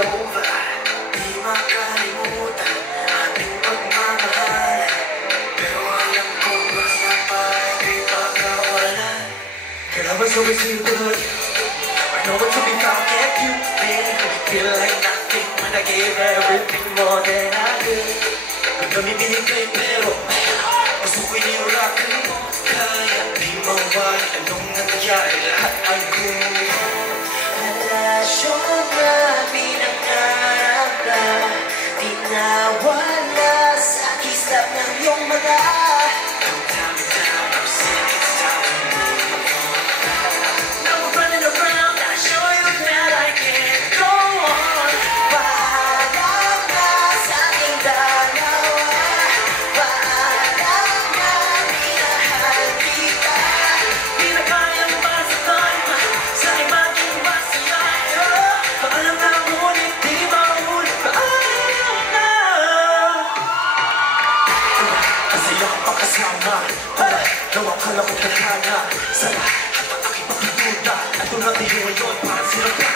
over. Di makalimutan ating pagmamahal. Pero alam kong basta pa di pagkawalan. Kailangan sabi sa'yo tuloy, I know what to be found, can't you make me feel like nothing when I gave everything more than I did. Ang dami binigay pero gusto ko iniulakan mo. Kaya di mawala anong nangyari, lahat ay gumawa. Relasyon na pinangarap na di nawala sa kislap ng iyong mata. Don't tell me down, I'm sick, it's time to move on. Now we're running around, I show you that I can't go on. Paalam na sa ating dalawa. Paalam na minahal kita. Di na kayang masaktan sa aking maging masaya. Paalam na ngunit di maulit. Paalam na. Masaya ang pagkasama. Nawang kala ko tadhana. Sa lahat ang aking pagtutunan. Ito natin yung ngayon para sila.